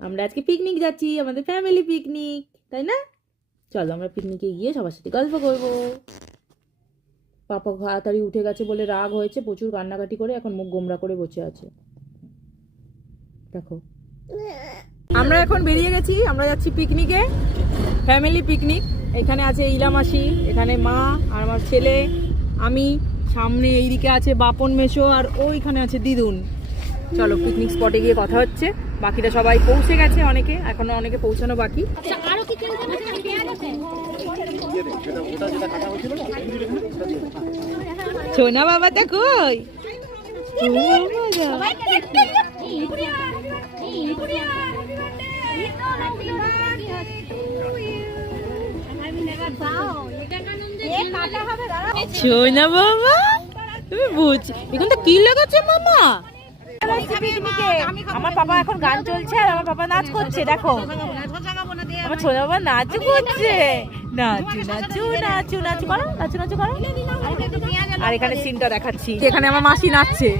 আমরা আজকে পিকনিক যাচ্ছি, আমাদের ফ্যামিলি পিকনিক, তাই না? চলো আমরা পিকনিকে গিয়ে সবার সাথে গল্প করবো। পাপা তাড়াতাড়ি উঠে গেছে বলে রাগ হয়েছে, প্রচুর কান্নাকাটি করে এখন মুখ গোমরা করে বসে আছে। দেখো আমরা এখন বেরিয়ে গেছি, আমরা যাচ্ছি পিকনিকে, ফ্যামিলি পিকনিক। এখানে আছে ইলা মাসি, এখানে মা আর আমার ছেলে, আমি, সামনে এইদিকে আছে বাপন মেশো, আর ওইখানে আছে দিদুন। চলো পিকনিক স্পটে গিয়ে কথা হচ্ছে। বাকিরা সবাই পৌঁছে গেছে, অনেকে এখনো অনেকে পৌঁছানো বাকি। সোনা বাবাটা কই? সোনা বাবা তুমি বুঝ এখানটা কি লাগাচ্ছে মামা? আমার পাপা এখন গান চলছে আর আমার পাপা নাচ করছে। দেখো আমার ছোট বাবা নাচ করছে, নাচু নাচু নাচু নাচু করো, নাচু নাচু করো। আর এখানে সিনটা দেখাচ্ছি, এখানে আমার মাসি নাচছে।